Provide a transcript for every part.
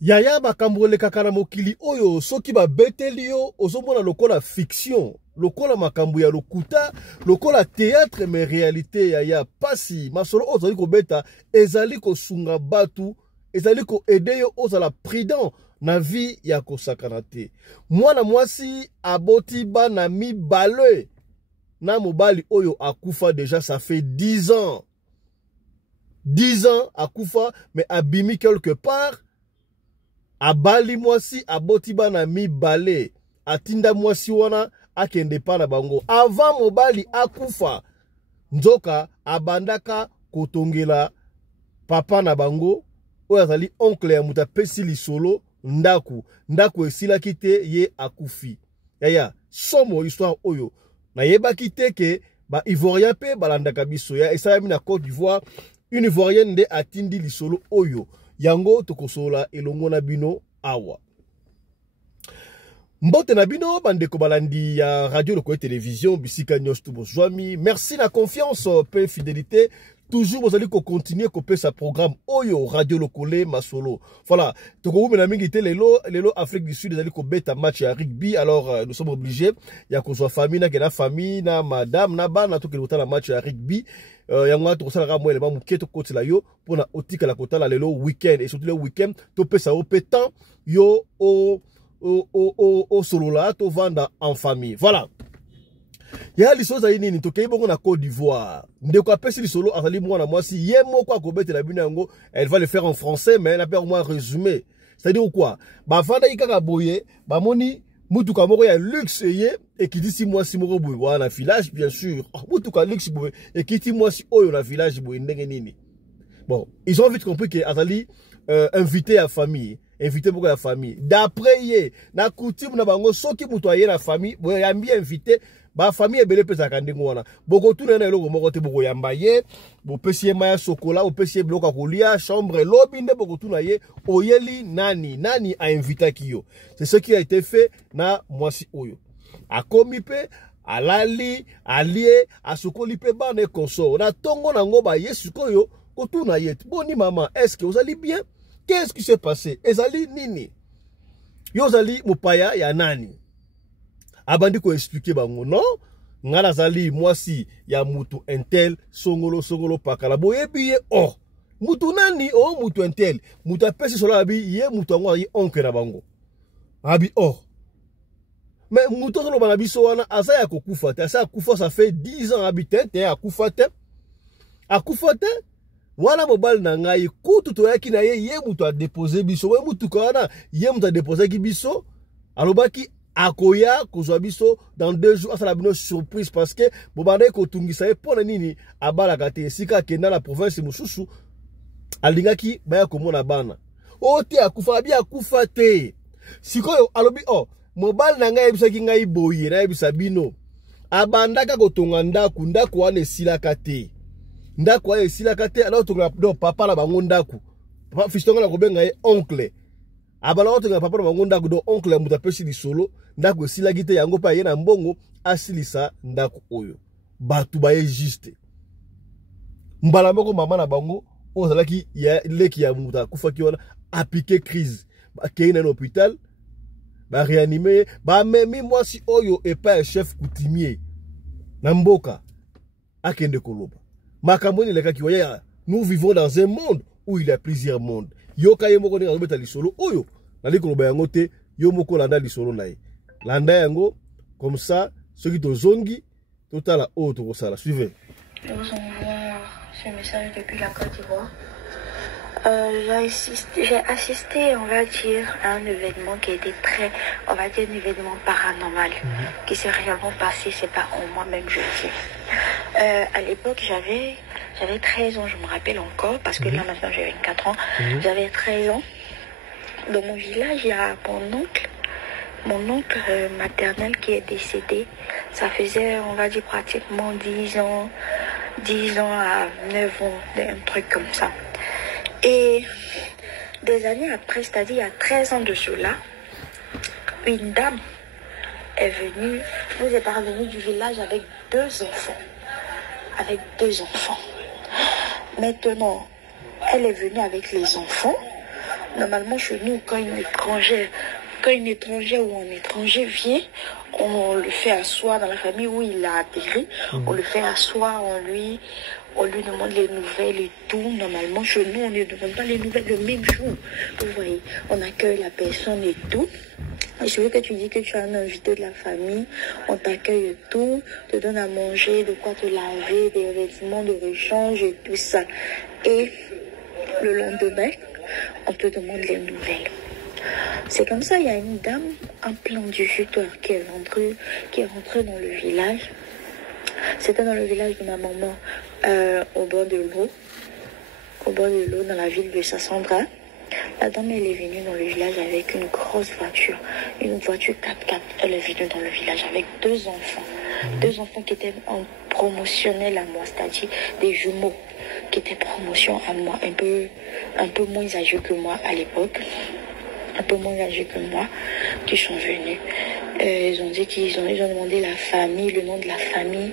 Yaya makambo le kakana mokili oyo soki ba beteli yo ozomona lokola fiction, lokola makambo ya lokuta, lokola théâtre mais réalité yaya pasi masolo ozali ko beta ezali ko sunga batu, ezali ko aider yo ozala prudent na vie ya kosakana te. Mwana mwasi aboti bana mibale na mobali oyo akufa déjà ça fait 10 ans. 10 ans akufa mais abimi quelque part. Abali mwasi aboti bana mibale atinda mwasi wana akende pa na bango avant mobali akufa nzoka abandaka kotongela papa na bango oyo azali oncle ya muta pesi lisolo ndaku esilaki te ye akufi yaya somo histoire oyo na yebaki te ke ba ivoirien pe balandaka biso ya esalami na Côte d'Ivoire une ivoirienne nde atindi lisolo oyo yango tokosola elongo na bino awa. Mbote na bino bandeko balandi ya radio loko télévision bisika nyos tu bozwami. Merci la confiance pe fidélité. Toujours vous allez continuer couper sa programme Oyo Radio Lokole Masolo. Voilà. Toko na mingi te lelo Afrique du Sud allez ko beta match à rugby alors nous sommes obligés ya ko zo famille na famille na madame na bana to ke la match à rugby. Yango to sala ka mo le ba muketo koti la yo pour na otika la kota la lelo week-end et surtout le week-end to pesa au pétant yo au solo la to vanda en famille. Voilà. Ya lisoza nini tokei bongo na Côte d'Ivoire. Ndeko apesi lisolo azali mwana mwasi ye moko akobete la bino yango, elle va le faire en français mais elle a perdu moins résumé. C'est-à-dire quoi? Ba fanda ikaka boye, ba moni mutuka moko ya luxe ye et qui dit si mwasi moko boye wana village bien sûr. Mutuka luxe boye et qui dit mwasi oyo na village boye ndenge nini. Bon, ils ont vite compris que azali invité à famille. Invité beaucoup la famille. D'après ye, na coutume na bango soki mutu aye na famille, boye yambi invité, ba famille ebele pesa kandingo wana. Boko tu na eloko moko te boko yamba ye, bo pesi maya chocolat, bo pesi bloka kolia, chambre lobby nde boko tu na ye, oyeli nani a invité kiyo. C'est ce qui a été fait na mwasi oyo. Akomi pe alali, alie, asukoli pe bane consort. Na tongo nango ba yesu koyo, kotu na ye. Boni maman, est-ce que vous allez bien? Qu'est-ce qui s'est passé? Ezali nini? Yozali mupaya ya nani? Abandi ko expliquer bango non? Ngala zali mwasi ya mutu entel songolo pakala boyebi ye oh. Mutu nani oh mutu entel. Mutu apesi sola abi ye mutu angwa ye onke na bango. Abi oh. Mais mutu solo banabiso wana asa ya kokufa te. Asa kufa ça fait 10 ans habitante ya akufa te. Akufa te. Wana mobile na ngai kutu to yaki na ye mutu a déposer biso we mutu kana ye mutu a déposer ki biso alobaki akoya kozwa biso dans 2 jours asala bino surprise parce que bobanda ko tungisa ye pona nini abala kate sika kenda la province mususu alingaki baya komona bana ote akufa bi akufa te sikoyo alobi oh mobile na ngai bisaki ngai boye na bisa bino abandaka kotonga ndaku wana esilaka te. Ndaku aye silaka te alors tonga do papa la bango ndaku papa fistonga la kobenga ye oncle abala tonga papa la bango ndaku do oncle muta pesi di solo ndaku esilaki te yango pa ye na mbongo asilisa ndaku oyo batu ba ye juste mbala moko mama na bango ozalaki ya leki ya muta kufaki wana apike crise ba kei na hôpital ba réanimer ba memi mwasi oyo et pas chef coutumier na mboka akende koloba. Nous vivons dans un monde où il y a plusieurs mondes. Yoka yemoko ni ngabeta lisolo oyo nali koloba yango te yo moko landa lisolo nae. Landa yango comme ça ceux qui tozongi totala o to kosala. Suivez. Nous envoyons ce message depuis la Côte d'Ivoire. J'ai assisté, on va dire, à un événement qui était très, on va dire, un événement paranormal qui s'est réellement passé, c'est pas en moi-même, je sais. À l'époque, j'avais 13 ans, je me rappelle encore, parce que là maintenant j'ai 24 ans, j'avais 13 ans. Dans mon village, il y a mon oncle maternel qui est décédé. Ça faisait, on va dire, pratiquement 10 ans à 9 ans, un truc comme ça. Et des années après, c'est-à-dire il y a 13 ans de cela, une dame nous est parvenue du village avec 2 enfants. Maintenant, elle est venue avec les enfants. Normalement, chez nous, quand une étrangère ou un étranger vient, on le fait asseoir dans la famille où il a atterri. On le fait asseoir, on lui demande les nouvelles et tout. Normalement, chez nous, on ne demande pas les nouvelles le même jour. Vous voyez, on accueille la personne et tout. Et celui que tu dis que tu as un invité de la famille, on t'accueille et tout, te donne à manger, de quoi te laver, des vêtements de rechange et tout ça. Et le lendemain, on te demande les nouvelles. C'est comme ça, il y a une dame en plein 18 heures qui est rentrée dans le village. C'était dans le village de ma maman, au bord de l'eau, dans la ville de Sassandra. La dame, elle est venue dans le village avec une grosse voiture, une voiture 4x4. Elle est venue dans le village avec 2 enfants. 2 enfants qui étaient en promotionnel à moi, c'est-à-dire des jumeaux qui étaient promotion à moi, un peu moins âgés que moi à l'époque. Un peu moins âgés que moi, qui sont venus. Ils ont dit ils ont demandé la famille, le nom de la famille.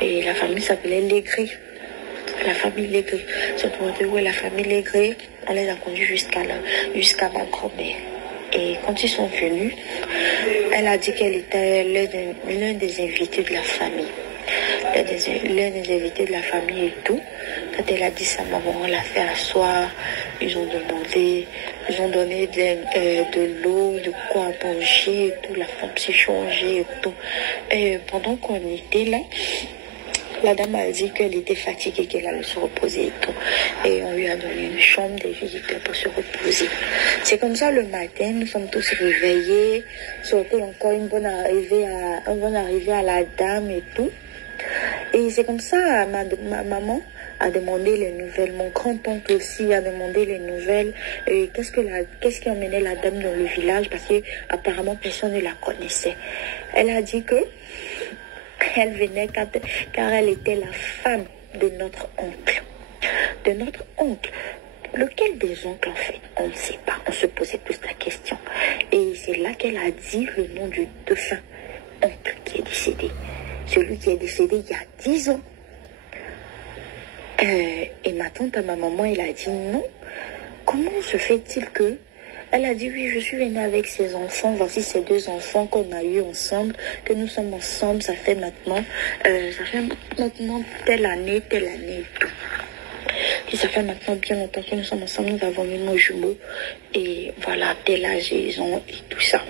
Et la famille s'appelait Légré. La famille Légré. C'est pour dire, ouais, la famille Légré, on les a conduits jusqu'à ma grand-mère. Et quand ils sont venus, elle a dit qu'elle était l'un des invités de la famille. L'un des invités de la famille et tout. Quand elle a dit ça, maman, on l'a fait asseoir. Ils ont donné de l'eau, de quoi manger et tout. La femme s'est changée et tout. Et pendant qu'on était là, la dame a dit qu'elle était fatiguée, qu'elle allait se reposer et tout. Et on lui a donné une chambre des visiteurs pour se reposer. C'est comme ça, le matin, nous sommes tous réveillés. Surtout encore une bonne arrivée à la dame et tout. Et c'est comme ça, ma maman a demandé les nouvelles. Mon grand-oncle aussi a demandé les nouvelles. Et qu'est-ce qui emmenait la dame dans le village? Parce que apparemment personne ne la connaissait. Elle a dit que elle venait car elle était la femme de notre oncle. De notre oncle. Lequel des oncles en fait? On ne sait pas. On se posait tous la question. Et c'est là qu'elle a dit le nom du défunt oncle qui est décédé. Celui qui est décédé il y a 10 ans. Et ma tante à ma maman, elle a dit non. Comment se fait-il que... Elle a dit oui, je suis venue avec ses enfants. Voici ces 2 enfants qu'on a eus ensemble, que nous sommes ensemble. Ça fait maintenant telle année et tout. Et ça fait maintenant bien longtemps que nous sommes ensemble. Nous avons eu nos jumeaux. Et voilà, tel âge ils ont et tout ça.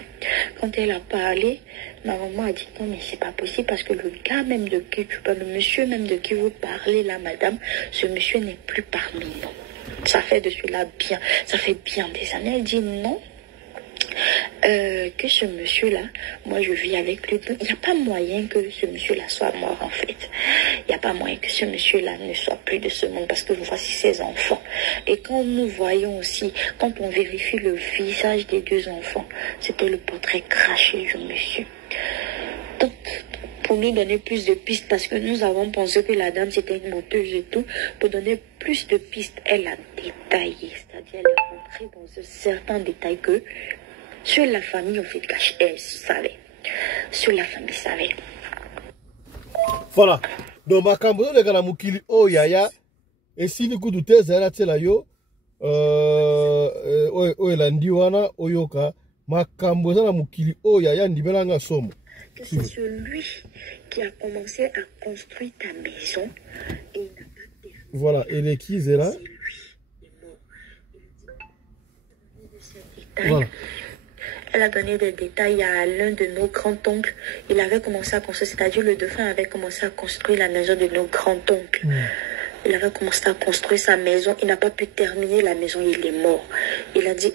Quand elle a parlé, ma maman a dit non, mais c'est pas possible parce que le gars même de qui tu parles, le monsieur même de qui vous parlez là, madame, ce monsieur n'est plus parmi nous. Ça fait de cela ça fait bien des années. Elle dit non. Que ce monsieur-là, moi je vis avec lui. Il n'y a pas moyen que ce monsieur-là soit mort en fait. Il n'y a pas moyen que ce monsieur-là ne soit plus de ce monde parce que voici ses enfants. Et quand nous voyons aussi, quand on vérifie le visage des 2 enfants, c'était le portrait craché du monsieur. Donc, pour nous donner plus de pistes, parce que nous avons pensé que la dame c'était une menteuse et tout, pour donner plus de pistes, elle a détaillé, c'est-à-dire elle est rentrée dans un certain détail que sur la famille, on fait cacher, elle savait. Sur la famille savait. Voilà. Donc, ma cambo de Galamukili, oh yaya, et si nous goûtons tes zélatela yo, elandiwana, oyoka, ma cambo de Mukili, oh yaya, ndibelanga somo. Que c'est celui qui a commencé à construire ta maison et il n'a pas terminé. Voilà, et les qui est là? C'est lui, il est mort. Voilà. Elle a donné des détails à l'un de nos grands-oncles. Il avait commencé à construire, c'est-à-dire le défunt avait commencé à construire la maison de nos grands-oncles. Il avait commencé à construire sa maison. Il n'a pas pu terminer la maison, il est mort. Il a dit,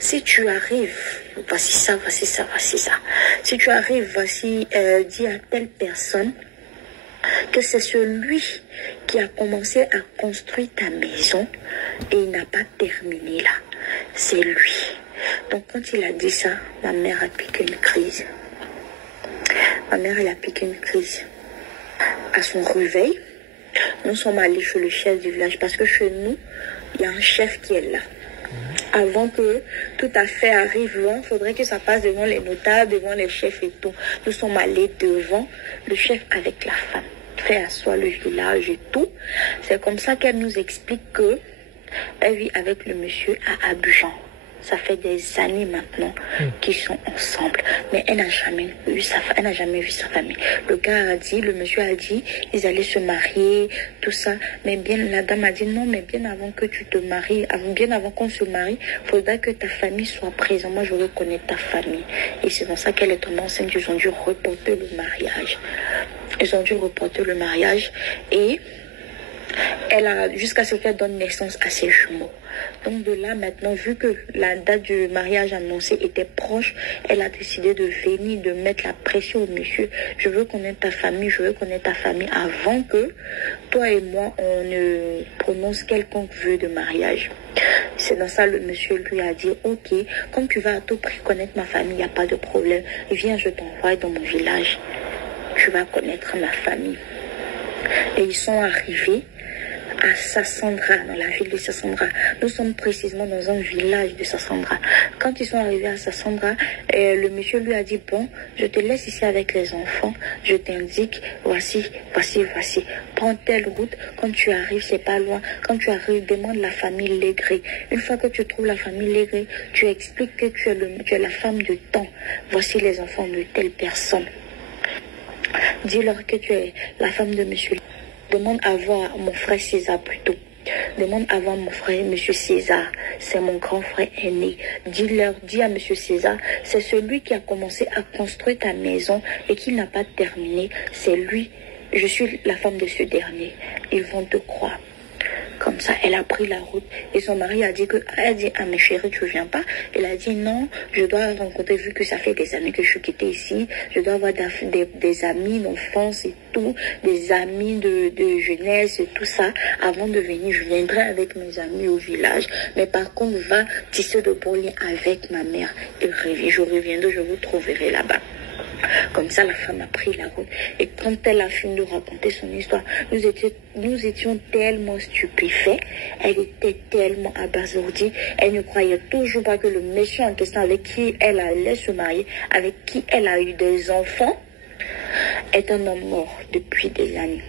si tu arrives, voici ça, voici ça, voici ça. Si tu arrives, voici, dis à telle personne que c'est celui qui a commencé à construire ta maison et il n'a pas terminé là. C'est lui. Donc quand il a dit ça, ma mère a piqué une crise. Ma mère, elle a piqué une crise. À son réveil, nous sommes allés chez le chef du village parce que chez nous, il y a un chef qui est là. Avant que tout à fait arrive, il faudrait que ça passe devant les notables, devant les chefs et tout. Nous sommes allés devant le chef avec la femme, fait asseoir le village et tout. C'est comme ça qu'elle nous explique que Elle vit avec le monsieur à Abidjan. Ça fait des années maintenant qu'ils sont ensemble. Mais elle n'a jamais vu sa famille. Le monsieur a dit, ils allaient se marier, tout ça. Mais la dame a dit non, mais bien avant que tu te maries, bien avant qu'on se marie, il faudra que ta famille soit présente. Moi, je veux connaître ta famille. Et c'est dans ça qu'elle est tombée enceinte. Ils ont dû reporter le mariage. Et elle a, jusqu'à ce qu'elle donne naissance à ses jumeaux. Donc de là, maintenant, vu que la date du mariage annoncé était proche, elle a décidé de venir, de mettre la pression au monsieur. Je veux connaître ta famille avant que toi et moi, on ne prononce quelconque vœu de mariage. C'est dans ça, le monsieur lui a dit, ok, comme tu vas à tout prix connaître ma famille, il n'y a pas de problème. Viens, je t'envoie dans mon village. Tu vas connaître ma famille. Et ils sont arrivés à Sassandra, dans la ville de Sassandra. Nous sommes précisément dans un village de Sassandra. Quand ils sont arrivés à Sassandra, le monsieur lui a dit, bon, je te laisse ici avec les enfants, je t'indique, voici. Prends telle route, quand tu arrives, c'est pas loin. Quand tu arrives, demande la famille Légré. Une fois que tu trouves la famille Légré, tu expliques que tu es la femme de temps. Voici les enfants de telle personne. Dis-leur que tu es la femme de monsieur. Demande à voir mon frère César plutôt. Demande à voir mon frère monsieur César. C'est mon grand frère aîné. Dis à monsieur César, c'est celui qui a commencé à construire ta maison et qui n'a pas terminé. C'est lui. Je suis la femme de ce dernier. Ils vont te croire. Comme ça, elle a pris la route. Et son mari a dit ah mais chérie, tu ne viens pas. Elle a dit non, je dois rencontrer, vu que ça fait des années que je suis quittée ici, je dois avoir des amis d'enfance et tout, des amis de jeunesse et tout ça. Avant de venir, je viendrai avec mes amis au village. Mais par contre, va tisser de bons liens avec ma mère. Et je reviendrai, je vous trouverai là-bas. Comme ça, la femme a pris la route. Et quand elle a fini de raconter son histoire, nous étions tellement stupéfaits. Elle était tellement abasourdie. Elle ne croyait toujours pas que le monsieur en question avec qui elle allait se marier, avec qui elle a eu des enfants, est un homme mort depuis des années.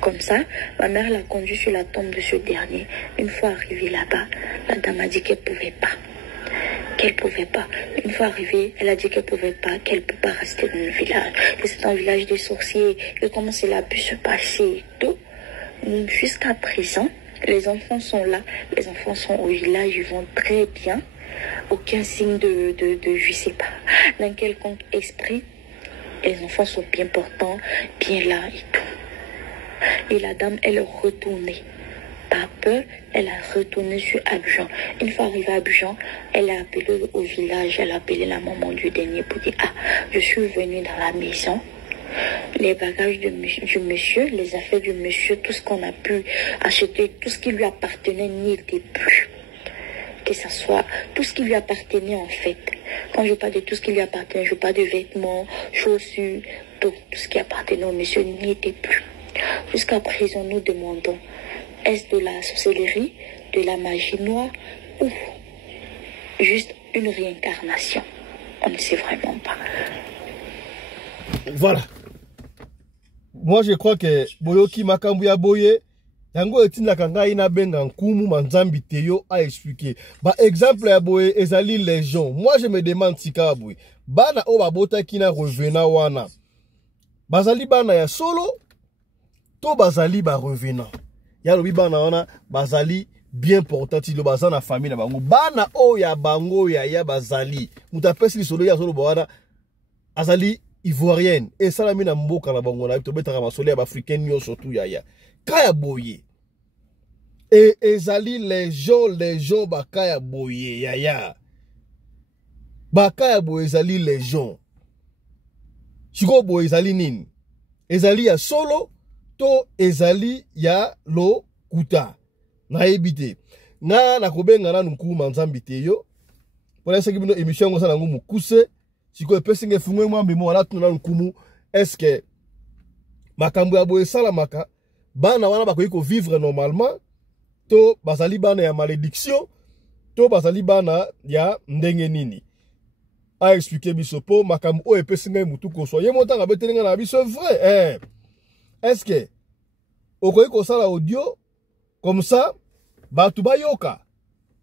Comme ça, ma mère l'a conduit sur la tombe de ce dernier. Une fois arrivée là-bas, la dame a dit qu'elle ne pouvait pas. Une fois arrivée, elle a dit qu'elle ne peut pas rester dans le village. Que c'est un village des sorciers, et comment cela a pu se passer et tout. Jusqu'à présent, les enfants sont là, les enfants sont au village, ils vont très bien. Aucun signe de je sais pas, dans quelconque esprit. Les enfants sont bien portants, bien là et tout. Et la dame, elle est retournée. Par peur, elle a retourné sur Abidjan. Une fois arrivée à Abidjan, elle a appelé au village, elle a appelé la maman du dernier pour dire, ah, je suis venue dans la maison. Les bagages du monsieur, les affaires du monsieur, tout ce qu'on a pu acheter, tout ce qui lui appartenait n'y était plus. Que ça soit tout ce qui lui appartenait en fait. Quand je parle de tout ce qui lui appartenait, je parle de vêtements, chaussures, tout ce qui appartenait au monsieur n'y était plus. Jusqu'à présent, nous demandons, est-ce de la sorcellerie, de la magie noire ou juste une réincarnation? On ne sait vraiment pas. Voilà. Moi, je crois que Boyoki Makambu ya boye, yango etina kanga ina benga nkumu manzambi teyo a expliqué. Ba exemple ya boye ezali légion. Moi, je me demande si ka boye. Bana o babota kina revena wana. Bazali bana ya solo, to bazali ba revena. Ya lobi bana wana bazali bien portant lo bazana famille na bango. Bana o ya bango ya bazali. Mutapesi li solo ya solo bwana azali ivoirienne. Et ça la mina mboka na bango na to betaka masolo ya africaine yo surtout ya. Kaya boye. Et ezali les gens bakaya boye ya. Bakaya boye ezali les gens. Chiko boye ezali nini? Ezali ya solo to ezali ya lo kuta. Na ebite. Na kobenga na nku manzambi te yo. Pour ça que bino émission ngo sana ngumu kuse. Chiko epesinge fungwe mwambe mo wala tuna nkumu. Est-ce que makambo ya boye sala maka bana wana bakoki ko vivre normalement to bazali bana ya malédiction to bazali bana ya ndenge nini a expliquer biso po makambo o epesinga mutu ko so ye motanga betelinga na biso vrai est-ce que okoki ko sala audio comme ça Batuba yoka.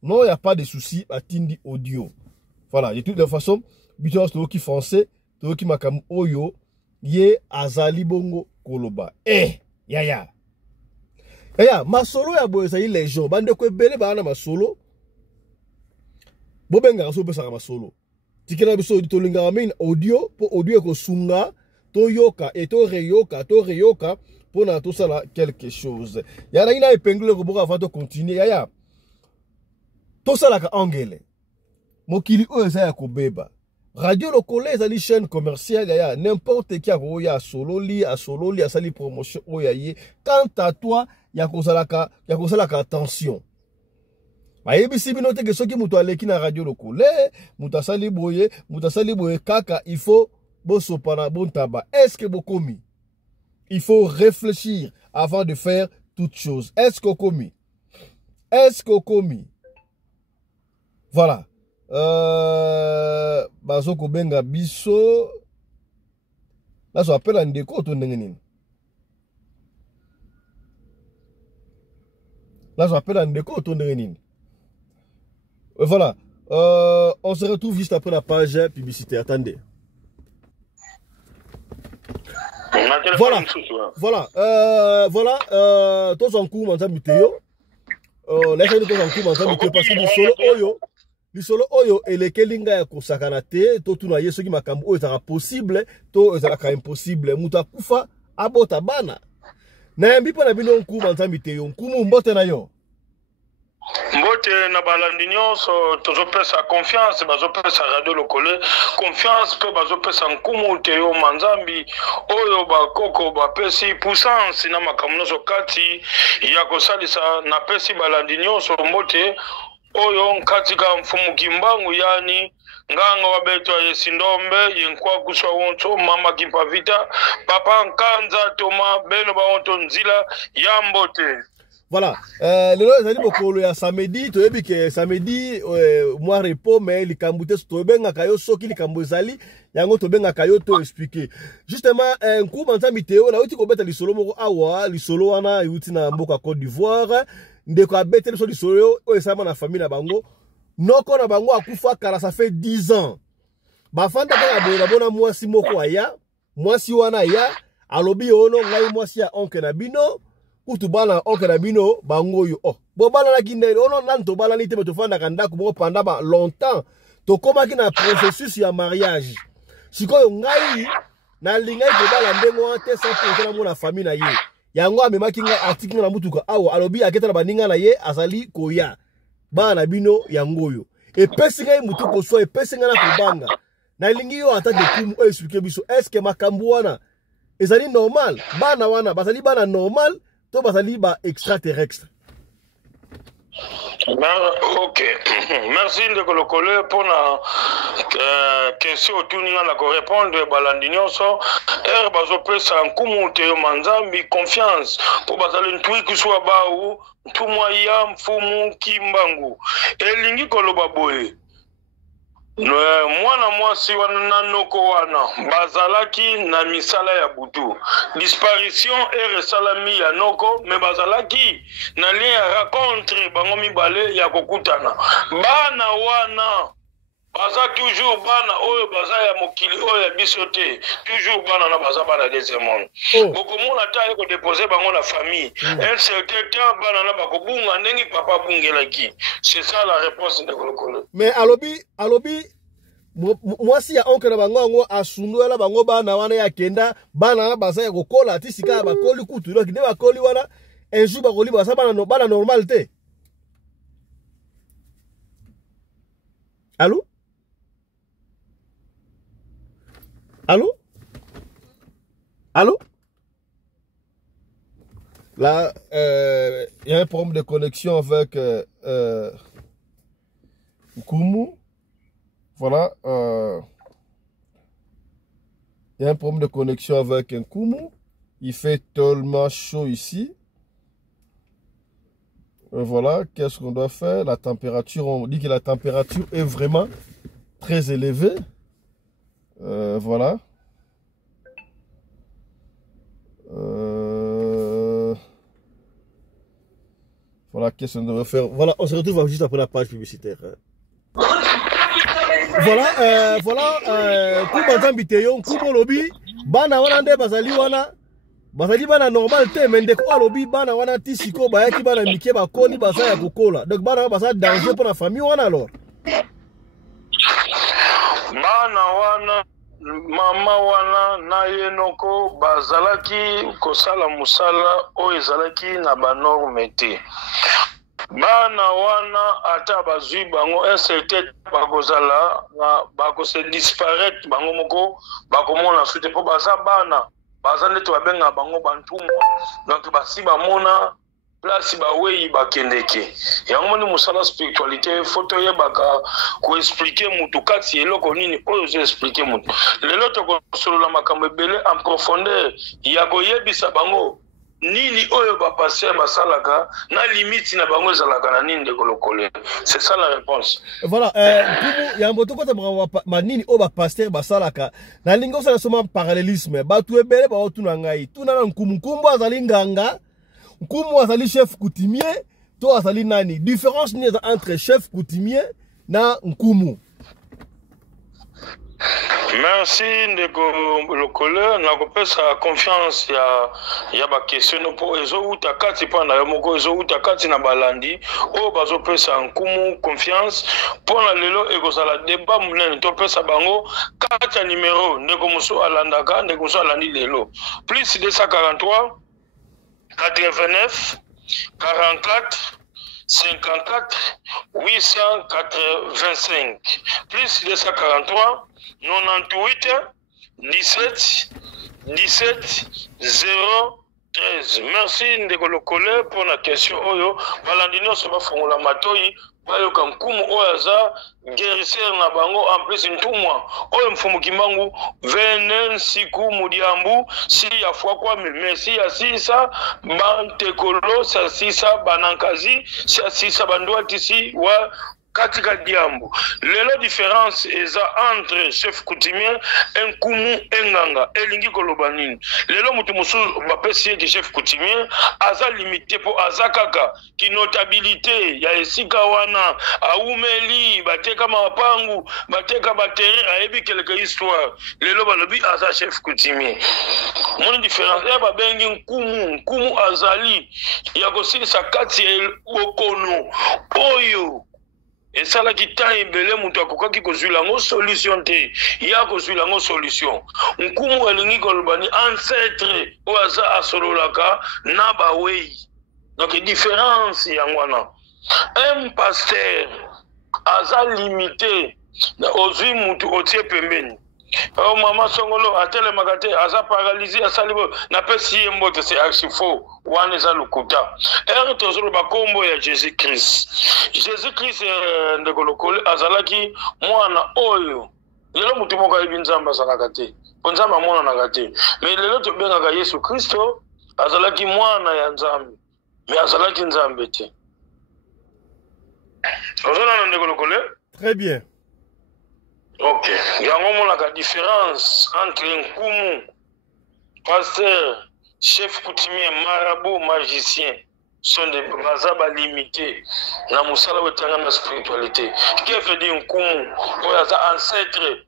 Non, il n'y a pas de souci. Atindi audio. Voilà. De toute façon, bitos to ki français, to ki makam oyo, ye azali bongo koloba. Yaya. Yaya, masolo ya boye sa les gens. Bande ko bele ba na masolo. Bobenga so pesa masolo. Tikena biso to linga min audio po audio ko sunga to yoka et to reyoka pour na tout ça là quelque chose. Yana ina épingle ko boka avant de continuer. Yaya. To ça là ka angele. Mokili oza ya kobeba. Radio Lokole ezali chaîne commerciale ya n'importe qui a solo li a sali promotion oya ye. Quant à toi, ya kosalaka attention. Bayebisi bino te ke soki muto aleki na Radio Lokole, muta sali boye kaka, il faut bosopana bon tabac. Est-ce que bokomi? Il faut réfléchir avant de faire toute chose. Est-ce que komi? Voilà. Bazoko benga biso. Là, ça appelle un déco. Voilà. On se retrouve juste après la page publicité. Attendez. Voilà. Tous en cours, manza miteo. Les gens tous en cours, manza miteo parce que Lisolo oyo elekelinga ya kosakana te to tuna yeso ki makambo oyo ezaka possible to ezaka impossible muta kufa abota bana na yambi pa na bino nkuma nzambi te yo nkumu mbote na yo mbote na balandi nyonso tozopesa confiance bazopesa Radio Lokole confiance pe bazopesa nkumu te yo manzambi oyo bakoko bapesi puissance na makambo nyonso kati ya kosalisa na pesi balandi nyonso mbote oyo nkatika mfumu kimbangu yani nganga wabeto ya Sindombe yenkwa kuswa wonto mama kimpavita papa nkanza toma beno baonto nzila yambote. Voilà, lelo ezali bokolo ya samedi toyebi ke samedi moi repos mais likambute tobenga kayo soki likambo ezali yango tobenga kayo to expliquer justement nkuba nzambi teo na uti kobeta lisolo moko awa lisolo wana yuti na mboka Côte d'Ivoire ndeko abete lisolo lisolo o esama na famille na bango noko na bango akufa kala ça fait 10 ans bafanda ba boye bona mwasi moko aya mwasi wana ya alobi ono ngai mwasi ya onke na bino utubana onke na bino bango yo bo bana na kinde ono nanto bala ni te to fanda kanda ko panda ba longtemps to koma ki na processus ya mariage sikoyo ngai na lingai ko bala ndengo te sa ko na mona famille na ye yango amemaki nga article na mutuka awo alobi aketa na baninga na ye azali koya bana bino yango yo epesi ngai mutuko so epesi nga na kubanga na lingi yo ata de kumu expliquer biso est-ce que makambo wana ezali normal bana wana bazali bana normal to bazali ba extraterrestre. Ok, merci Ndeko Lokole pour la question tout ninga na ko répondre balandi nyonso bazo pesa nkumu te manzambi confiance pour bazali ntui kuswa baou tout moya mfumu kimbangu elingi koloba boye mwana mwasi wana noko wana bazalaki na misala ya butu disparition et resalami ya noko me bazalaki na lien ya rencontre bango mibale ya kokutana bana wana baza toujours bana oyo baza ya mokili oyo ya biso te toujours bana na baza bana deuxième monde bokomona ta eko déposer bango na famille un certain temps bana na bakobunga ndenge papa bungelaki c'est ça la réponse de Kolokolo. Mais alobi mwasi ya onke na bango ngo asunduela bango bana wana ya kenda bana baza ya kokola atisika bakoli kutu donc ne bakoli wana un jour bakoli baza bana normal te. Allô? Là, il y a un problème de connexion avec Kumu. Voilà. Il y a un problème de connexion avec un Kumu. Il fait tellement chaud ici. Voilà. Qu'est-ce qu'on doit faire? La température, on dit que la température est vraiment très élevée. Voilà. Voilà, qu'est-ce qu'on devrait faire. Voilà, on se retrouve juste après la page publicitaire. Voilà, Kuba Zambiteyo, Kubo Lobby, Bana Wanande Bazali Wana, Bazali Bana normal te, Mendeko Lobby, Bana Wana Tisiko, Bayaki Bana Mike Bakoni, Basaya Kukola. Donc Bana Basa danger pour la famille Wana alors. Bana Wana. Mama wana na yenoko bazalaki kosala musala o ezalaki na banorme te. Bana wana ata bazwi bango un certain bakozala bakose disparaître bango moko bakomona sute po baza bana baza ndeto babenga bango bantumwa donc basi bamona place bawei bakendeke yango ni musala spiritualité photo yebaka ko expliquer mutu kati eloko nini oyo zo expliquer mutu lelo to ko solola makambo ebele en profondeur ya ko yebisa bango nini oyo ba passer basalaka na limite na bango ezalaka na nini de kolokole. C'est ça la réponse. Voilà, kumu ya mboto kota ba nini o ba passer basalaka na lingo sala soma parallélisme batu ebele ba otuna ngai tuna na nkumu azali nganga Nkumu azali chef coutumier, to azali nani. Différence ni entre chef coutumier na Nkumu. Merci ndeko lokole na kopesa confiance ya ba question po ezo utakati pa na moko ezo utakati na balandi o bazo pesa Nkumu confiance pona lelo ekozala débat munene to pesa bango kata numéro ndeko muso alandaka ndeko muso alandi lelo plus 243 89 44 54 885 plus 243 98 17 17 013. Merci ndeko lokole pour la question oyo balandino so bafongola matoi bayoka Nkumu oyo aza guérisseur na bango en plus ntumwa oyo mfumu kimbangu venen siku mudiambu si ya fois kwa merci ya sisa bantekolo sa sisa banankazi sa sisa bandwa tisi wa katika diambu. Lelo différence eza entre chef coutumier Nkumu enganga elingi koloba nini. Lelo mutu musu bapesi ki chef coutumier aza limité po azakaka ki notabilité ya esika wana aumeli bateka mapangu bateka bateri ayebi quelque histoire. Lelo balobi aza chef coutumier. Mon différence ya babengi Nkumu azali ya kosilisa kati okono oyo et ça là qui t'a ébélé mutu akokaki kozwila ngo solution te ya kozwila ngo solution Nkumu elingi kolobani ancêtre o aza asololaka na bawei donc différence yangwana un pasteur aza limité ozwi mutu otie pembeni. Oh mama songolo atele magate aza paralysé asalibo na pesi mbote c'est archifo wana za lukuta ero tozolo bakombo ya Jésus Christ ndeko lokole azalaki mwana oyo lelo mutu moko yebi nzamba azalaka te nzamba mwana na kate mais lelo to bengaka Yesu Kristo azalaki mwana ya nzambe mais azalaki nzambe te ozona ndeko lokole. Très bien. Ok. Il y a la différence entre Nkumu, pasteur, chef coutumier, marabout, magicien, sont des bazaba limités. Dans le musala de la spiritualité. Qu'est-ce que dit Nkumu? Pour les ancêtres,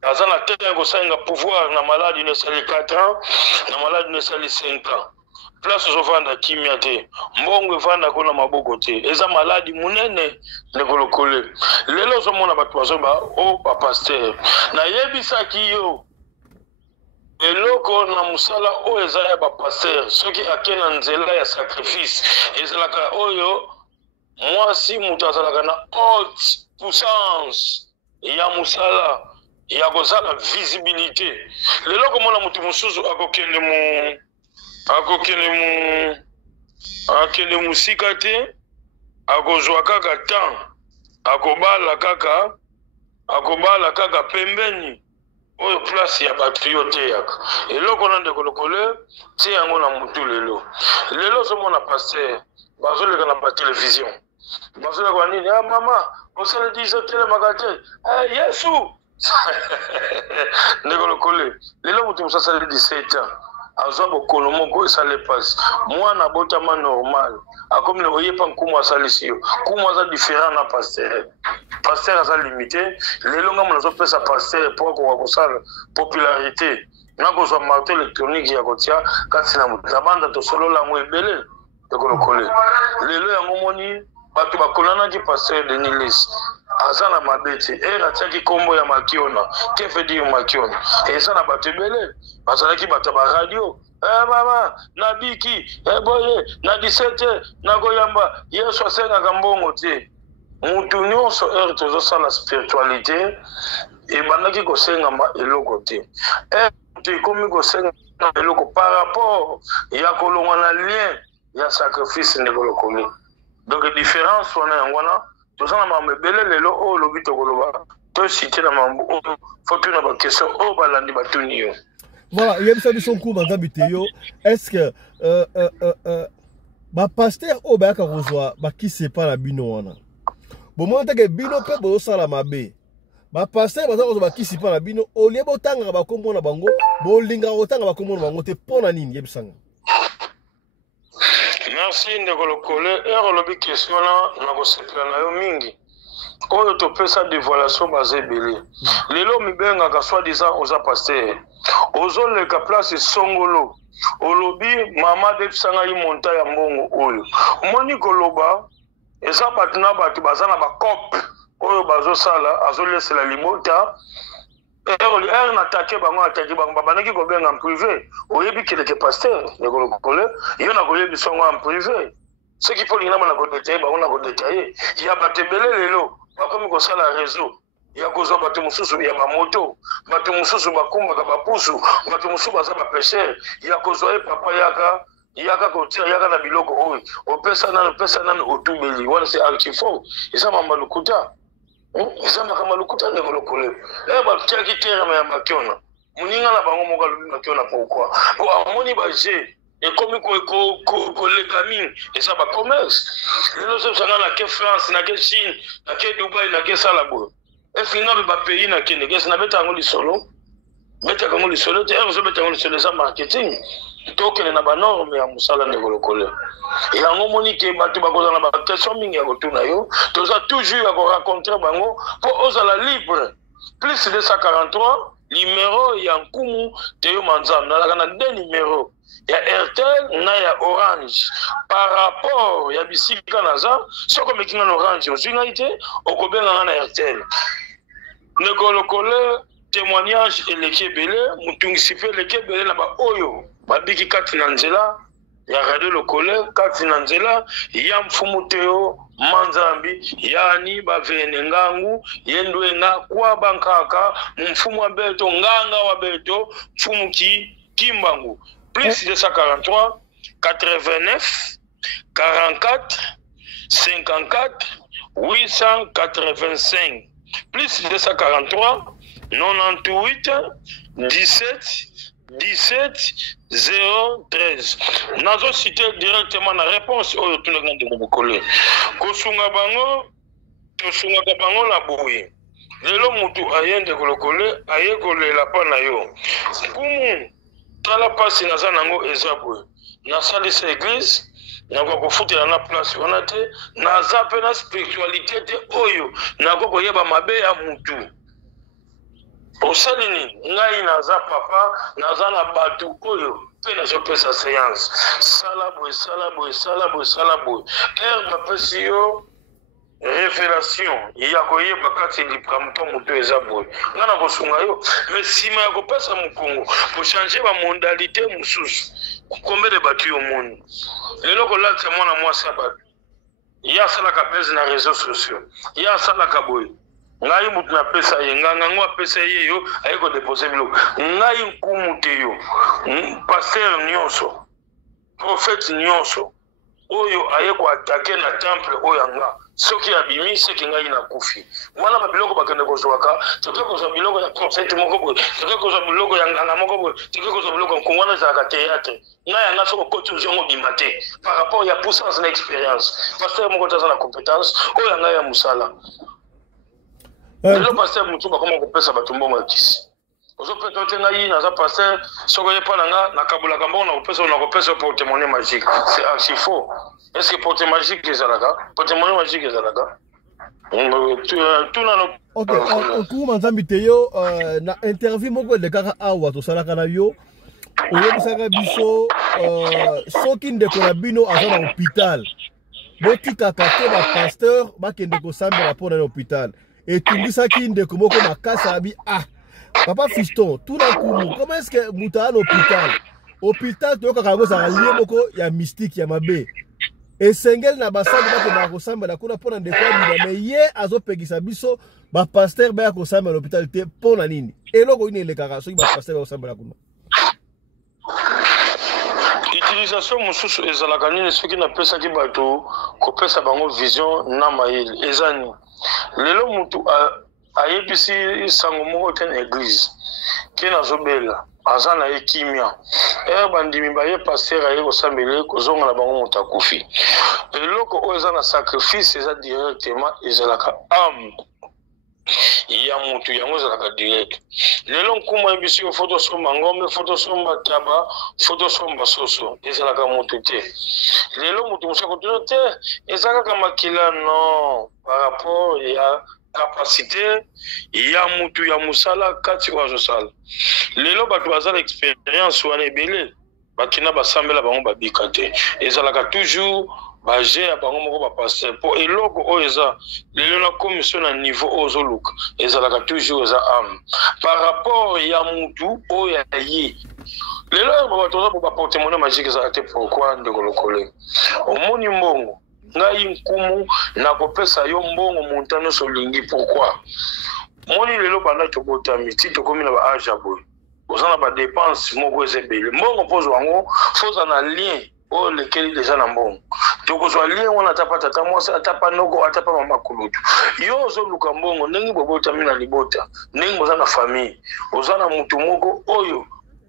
dans la tête, il y a pouvoir, dans la maladie, il y a 4 ans, dans la maladie, il y a 5 ans. Place aux vanda kimia te mbongo vanda kona maboko te eza maladi munene nekolo kole lelo zo mona batu bazoba o pa pasteur na yebisa kiyo eloko na musala o eza ya ba pasteur soki akena nzela ya sacrifice ezalaka oyo mwasi mutu azalaka na haute puissance ya musala ya kozala visibilité lelo komona mutu mususu akende musika te akozwa kaka temps akobala kaka pembeni oyo place ya bato yo te yaka eloko na ndeko lokole te yango na mutu lelo somona pasteur bazoleka na batelevizio bazoleka nini mama osala 10 telemaka te Yesu ndeko lokole lelo mutu musasali 17 ans azwa bokolo moko esale pasi mwana abotama normal akomi na oyepa nkumu asalisi yo nkumu aza différent na pasteur pasteur aza limité lelo nga mona azopesa pasteur mpo akoka kosala popularité nakozwa marteau électronique ya kotia kati na moto banda tosolola yango ebele tokolokole lelo yango moni bato bakolanaki pasteur Denis Lis aza na mabe te atiaki nkombo ya makiona que veut dire makiona eza na bato ebele bazalaki bato ya baradio mama nabiki boye na 17 nakoyamba yesu asengaka mbongo te mutu nyonso ere tozosala spiritualité ebandaki kosengama eloko te mutu ekomi kosengama eloko par rapport ya kolongwa na lien ya sacrifice ndekolokoli donc différence wana yango wana toza na mambo ebele lelo oyo olobi tokoloba tosite na mambo oyo fo tuna baquestion oyo balandi batuni yo. Voilà, il y a une mission court dans Biteyo. Est-ce que pasteur au Baka Rosoa, qui c'est pas la binoana? Bon, moi, que bino peut bo sala mabe. Pasteur, qui c'est pas la bino, au lieu de tanga ba kombo na bango, bo linga otanga ba kombo na bango te pona nini yebsanga. Merci ndekolo kole, lobi question na ko sepla na yo mingi. Oyo topesa dévoilation basé belé. Lelo mibenga ka soit disant aux pasteur. Ozo le ka place songolo. Olobi mama de sanga yi monta ya mbongo oyo. Moni koloba eza batuna batu bazana ba cop oyo bazo sala azo laisser la limota. Na attaqué bango attaqué bango banaki ko benga en privé. Oyebi keleke pasteur ndekolo kole. Yo na koyebi songo en privé. Ce qui faut lina na ko détailler bango na ko détailler. Ya batebele lelo. Bakomi kosala réseau ya kozwa bato mosusu ya bamoto bato mosusu bakumbaka bapusu bato mosusu baza bapesher ya kozwa ye papa yaka kotia yaka na biloko oyo opesa nano otubeli wana se archifo eza mamalukuta eza makamalukuta ndekolokole batiaki terme ya makiona moninga na bango moko alobi makiona pourquoi po amoni baje ekomi koleka mingi eza bacommerce lelo sosanga na ke France na ke Chine na ke Dubai na ke Salabo efinga be bapays na kende kesi na beta yango lisolo te ezobeta yango lisolo eza marketing tokende na banorme ya mosala ndekolokole yango moni ke bato bakozala na bakestion mingi ya kotuna yo toza toujours ya koracontre bango mpo ozala libre plus 243 numéro ya nkumu teyo manzambe nalaka na 2 numéro ya Airtel na ya Orange par rapport ya bisika naza soko mekinga na Orange ozinga ite okobenga na Airtel nekolokole témoignage elekebele mutungisi pe elekebele na ba oyo babiki kati na nzela ya radio lokole kati na nzela ya mfumu teo manzambi yani bavene ngangu yendwenga kwa bankaka mfumu wa beto nganga wa beto mfumu kimbangu plus 243 89 44 54 885 plus 243 98 17 013. Nazo cité directement la réponse au tout le monde de Bokole. Kosunga bango, tosunga bango la bouille. Lelo mutu ayende kolokole, aye kole la pana yo. Kumu tala pasi naza nango ezabwe. Na salisa église, na ko futela na place wana te, na zape na spiritualité te oyo, na ko yeba mabe ya mutu. Osalini ngai naza papa naza na batu oyo pe nazopesa séance salabo bapesi yo révélation ya koyeba kati likamto moto eza boye nga na kosunga yo mais sima ya kopesa mokongo kochange bamondalité mosusu combien de batu yo moni lelo kolatisa mwana mwasi ya bato ye asalaka bese na réseaux sociaux ye asalaka boye ngai mutu na pesa ye nganga ngo apesa ye yo aye ko déposer biloko ngai nkumu te yo pasteur nyonso prophète nyonso oyo aye ko attaquer na temple oyo nga soki abimi seki ngai na kufi wana ba biloko bakende kozwaka toke kozwa biloko ya prophète moko boye toke kozwa biloko ya nganga moko boye toke kozwa biloko nkongwana za ka théâtre ngai anga soko kotu zongo bimate par rapport ya puissance na expérience pasteur moko taza na compétence oyo ngai ya musala. Le pasteur Moutou va comment on peut ça va tomber au kisi. ozopesa ote ngai naza pasteur soko ye pa nanga nakabulaka mbongo nakopesa porte-monnaie magique. C'est archi faux. Est-ce que porte-monnaie magique ezalaka? Porte-monnaie magique ezalaka? Ok, okuma nzambi te yo na interview moko elekaka awa tosalaka na yo oyebisaka biso soki ndeko na bino aza na hôpital botikaka te bapasteur bakende kosambela mpona na hôpital etungisaki ndeko moko makasi abi papa Fiston tuna nkumu comment est-ce que moto aza na hôpital toyokaka yango ezaka lie moko ya mystique ya mabe esengeli na basambi bakendaka kosambela kuna mpona ndeko ya bino me ye azopekisa biso bapasteur baya kosambela hôpital te mpona nini eloko nini elekaka soki bapasteur baya kosambela kuna utilisation mosusu ezalaka nini soki napesaki bato kopesa bango vision na mayele eza nini lelo mutu ayebisi sango moko te na église ke nazobela aza na ye kimia bandimi baye paster aye kosambela kozonga na bango moto akufi eloko oyo eza na sacrifice eza directement ezalaka ame ya mutu yango ezalaka direct lelo nkumu ayebisi yo fo tosomba ngombe fo tosomba taba fo tosomba soso ezalaka mutu te lelo mutu mosu akotuna te eza kaka makila non par rapport ya capacité ya mutu ya mosala kati oyo azosala lelo bato baza na expérience wana ebele bakina basambela bango babika te ezalaka toujours baje ya bango moko bapasteur mpo eloko oyo eza lelo na commission na niveau oyo ozoluka ezalaka toujours eza ame par rapport ya mutu oyo aye lelo oyo bato oza po baporte-monnaie magique ezalaka te pourkui ndeko lokole omoni mbongo ngai nkumu nakopesa yo mbongo monta nyonso olingi pourkui moni lelo banda tobotami ti tokomi na baage ya boye oza na badepense moko eza ebele mbongo mpozwa yango foza na lien oyo lekeli deja na mbongo tokozwa lien wana atapa tata mwasi atapa noko atapa mama kulutu yo ozoluka mbongo ndenge bobotami na libota ndenge boza na famille oza na mutu moko oyo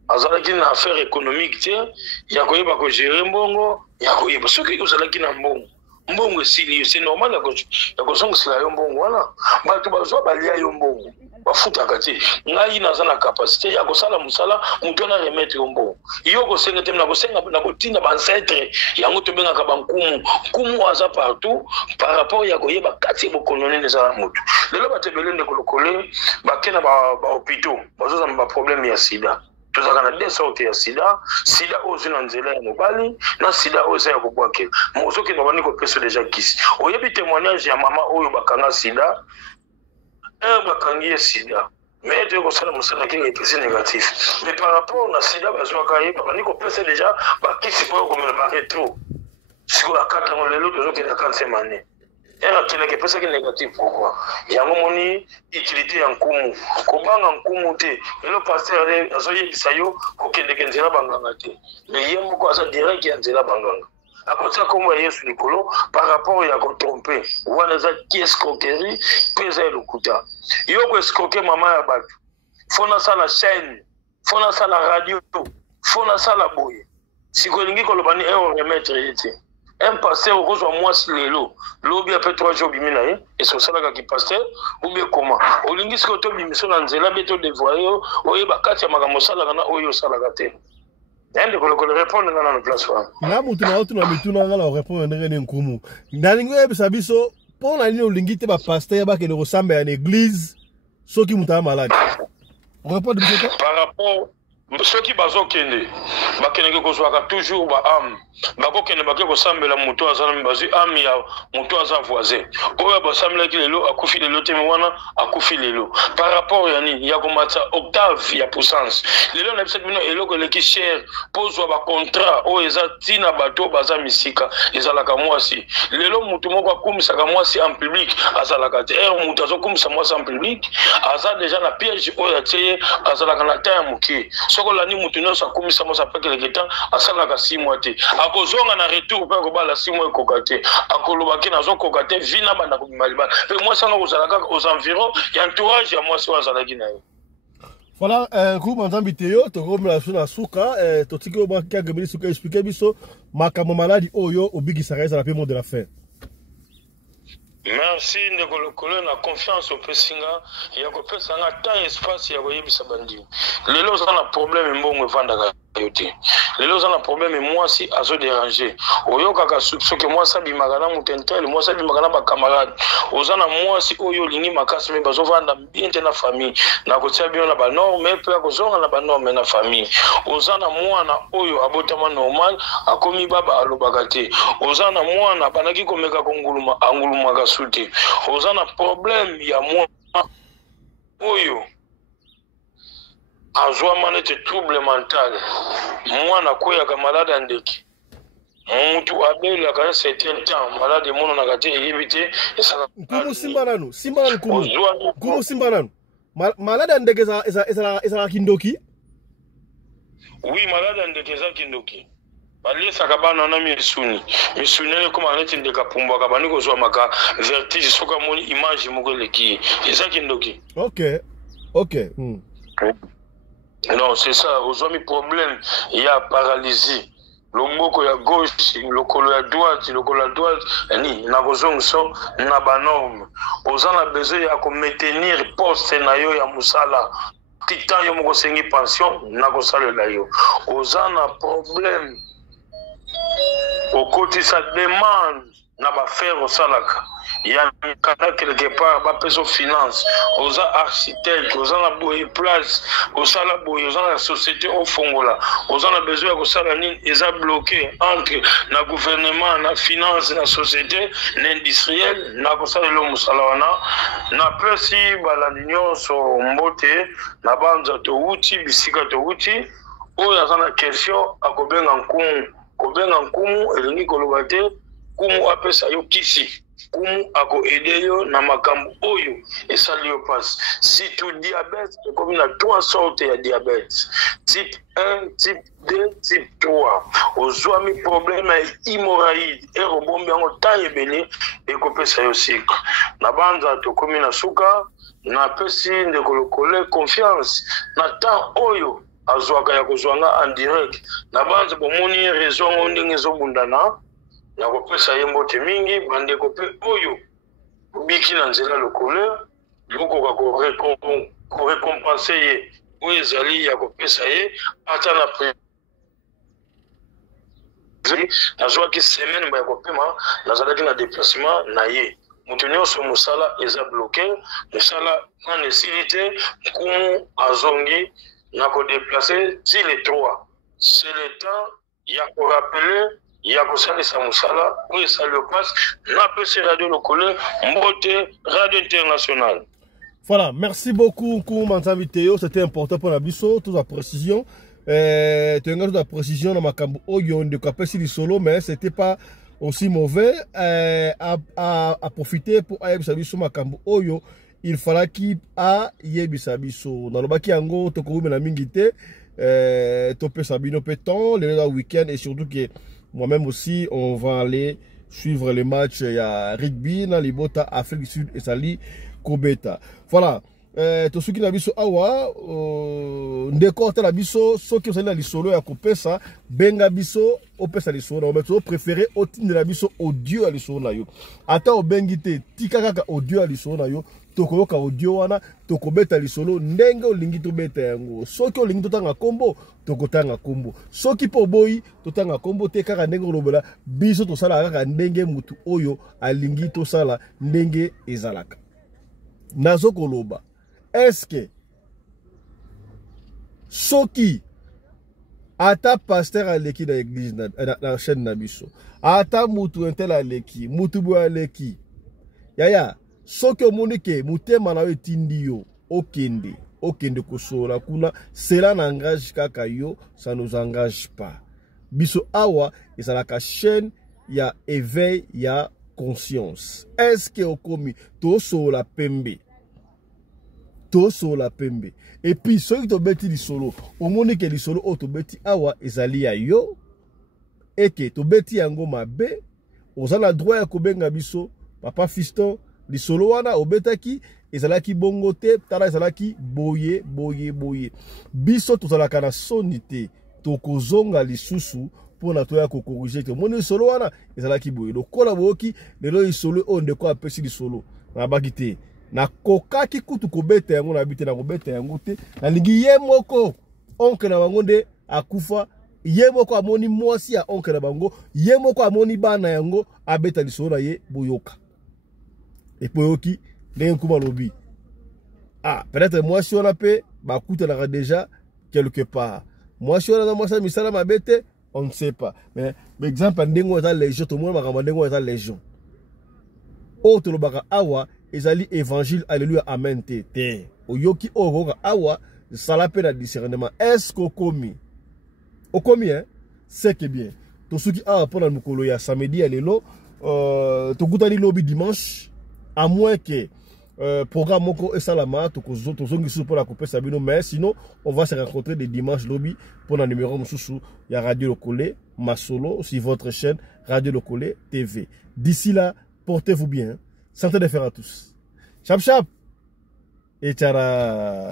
azalaki na affaire économique te ya koyeba kogere mbongo ya koyeba soki ozalaki na mbongo mbongo esili yo c'est normal ya kozongisela yo mbongo wana bato bazwa balia yo mbongo bafutaka te ngai naza na capacité ya kosala mosala moto wana remettre yo mbongo yo kosenga te na kotinda bancetre yango tobengaka bankumu nkumu aza partout par rapport ya koyeba kati ya bokono nini eza na motu lelo bato ebele ndeko lokole bakena bahôpitaux bazozana baproblème ya sida tozalaka na 2 sorte ya sida oyo ozwi na nzela ya mobali na sida oyo eza ya kobwakela mozokende babandi kopesa deja kisi oyebi témoignage ya mama oyo bakanga sida bakangi ye sida mais toye kosala mosala kinga epesi négatif mais par rapport na sida bazwaka ye babandi kopesa deja bakisi po oyo komela baretro sikoyo akatango lelo tozokende 4e année akendeke epesaki négatif pourkui yango moni utilité ya nkumu kobanga nkumu te lelo paster azoyebisa yo kokendeke nzela banganga te mais ye moko aza direct ya nzela banganga akotia kombo ya yesu likolo par rapport ya kotrompe wana eza kiescroquerie mpe eza elokuta yo koescroke mama ya bato fo nasala chaîne fo nasala radio fo nasala boye sikoyo elingi koloba ni remettre ye te un pasteur okozwa mwasi lelo lobi apres 3 jours bimi na ye ese osalaka ki pasteur oubie koma olingi sikoyo tobimiso na nzela mpe todevoye yo oyeba kati ya makambo osalaka na oyo osalaka te ndeko lokolo répondre nga na place wana nga mutu na otuna mituna nga na orépondre ndenge ne nkumu nalingi oyebisa biso mpo na nini olingi te bapasteur bakende kosambela na église soki mutu aza malade orépondre biso par rapport soki bazokende bakendeke kozwaka toujours baame bakokende bake kosambela moto aza na bazwi ame ya moto aza voisin oyo basambelaki lelo akufi lelo te me wana akufi lelo par rapport ya nini ya komata octave ya puissance lelo nayebisaki bino eloko eleki cher mpo ozwa bacontrat oyo eza ntina bato baza misika ezalaka mwasi lelo motu moko akumisaka mwasi en public azalaka te moto azokumisa mwasi en public aza deja na piège oyo atie ye azalaka na ta ya moke soko lani mutu nyonso akumisa mwasi apekeleke tan asalaka 6 mois te akozonga na retour mpe akobala 6 mois ekoka te akolobaki nazokoka te vi na banda kobima libala mpe mwasi anga kozala kaka aux environs ya entourage ya mwasi oyo azalaki na ye voilà groupe nzambi te yo tokomela biso na suka totiki oyo bakaka mili suka explike biso makambo maladi oyo obikisaka ezala mpe mot de la fin Merci ndeko lokolo na confiance au pesinga ya ko pesanga temps espace ya koyebisa bandi lelo za na problème mbongo evandaka yote lelo za na problème moi si azo déranger oyoka ka soki moi sa bimaka na mutentel moi sa bimaka na ba camarade ozana moi si oyo lingi makasi me bazo vanda bien te na famille na ko tia bien na ba norme pe ko zonga na ba norme na famille ozana mwana oyo abotama normal akomi baba alobaka te ozana mwana banaki komeka konguluma anguluma ka sute ozana problème ya mwana oyo azwa manete trouble mental mwana koyaka malade andeki mutu abela ka certain temps malade mono na kate yibite esaka kumu simbananu kumu simbananu malade andeki eza kindoki oui malade andeki eza kindoki balisa kabana na misuni ne koma neti ndeka pumba kabani ko zwa maka vertige soka moni image mokoleki eza kindoki OK non c'est ça aujourd'hui problème il y a paralysie lomboko ya gauche lokolo ya droite ni na kozongso na banorme ozana besoin ya ko maintenir poste na yo ya musala titan yo moko sengi pension na ko salela yo ozana problème au côté sa demande na ba faire au salaka ya kana quelque part ba peso finance oza architecte oza na boye place osala boye oza na société au fongola oza na besoin ko sala nini eza bloqué entre na gouvernement na finance na société na industriel na ko sala lo musala wana na pesi balandinyo so mbote na banza to uti bisika to uti oya zana question akobenga nkumu kobenga nkumu elingi koloba te kumu apesa yo kisi kumu ako ede yo na makambo oyo esali yo passe si tu diabète comme na 3 sortes ya diabète type 1 type 2 type 3 ozwami problème ya hémorroïde erobombi yango temps ebele ekopesa yo sucre na banza tokomi na suka na pesi ndeko lokole confiance na temps oyo azwaka ya kozwanga en direct na banza bomoni raison ndenge ezobundana na kopesa ye mbote mingi bandeko pe oyo biki na nzela lokole lokoka ko récompenser ye oyo ezali ya kopesa ye ata na nazwaki semaine ba ya kopema nazalaki na déplacement na ye mutu nyonso mosala eza bloqué mosala na nécessité nkumu azongi na kodéplacer ti les 3 c'est le temps ya korappeler ya kosalisa musala oyo esali opase na pesi radio lokole mbote radio internationale. Voilà, merci beaucoup Manzambi Théo, c'était important pour la biso, toute la précision. Tu as toute la précision dans ma cambo oyo de kapesi du solo, mais c'était pas aussi mauvais à profiter pour ayebisa biso ma cambo oyo. Il fallait qu'il a yebisa biso. Dans le baki yango to ko na mingi te to pe sabino peton le week-end et surtout que moi-même aussi on va aller suivre les matchs il y a rugby na libota Afrique du Sud et Sali Kobeta. Voilà. To suki na biso awa ndeko ta na biso soki osali na lisolo ya kopesa benga biso opesa lisolo na to préféré otinde na biso audio ya lisolo na yo. Ata obengi te tika kaka audio ya lisolo na yo. Tokoyoka audio wana tokobeta lisolo ndenge olingi tobeta yango soki olingi totanga kombo tokotanga kombo soki po boyi totanga kombo te kaka ndenge olobela biso tosala kaka ndenge mutu oyo alingi tosala ndenge ezalaka nazo koloba eske soki ata pasteur aleki na église na chaîne na biso ata mutu entel aleki mutu bo aleki yaya soki omoni ke mutema na yo etindi yo okende kosola kuna cela n'engage kaka yo, ça nous engage pas. Biso awa ezalaka chaîne ya éveil ya conscience. Est-ce que okomi to sola pembe et puis soki to beti lisolo omoni ke lisolo o to beti awa ezali ya yo et que to beti yango mabe ozala droit ya kobenga biso papa fiston lisolo wana obetaki ezalaki bongo te tala ezalaki boye biso tozalaka na soni te tokozonga lisusu pour na toya ko corriger que mon solo wana ezala ki boye lokola boki lelo solo on de quoi apesi di solo na bakite na koka ki kutu ko beta yango na bite na ko beta yango te na lingi ye moko onke na bango nde akufa ye moko amoni mwasi ya onke na bango ye moko amoni bana yango abeta di solo na ye boyoka et poyoki ndenge kuma lobi ah peut-être mwasi wana pe bakuta na déjà quelque part mwasi wana na mwasi misala mabete on ne sait pas. Mais exemple, ndengo eza légion, tout le monde va ndengo eza légion. Autre le baka awa, ezali évangile, alléluia, amen te. Oyoki oroga awa, sala pe na discernement. Est-ce qu'au komi? Au komi, hein? C'est que bien. Tout ce qui a pour la mukolo ya samedi à l'élo, to goutali lobby dimanche, à moins que programme moko et salama to zongi sous pour la couper sabino mais sinon on va se rencontrer des dimanches lobby pour le numéro mususu ya Radio Lokole Masolo sur votre chaîne Radio Lokole TV. D'ici là, portez-vous bien. Santé de fer à tous. Chap chap et tchara.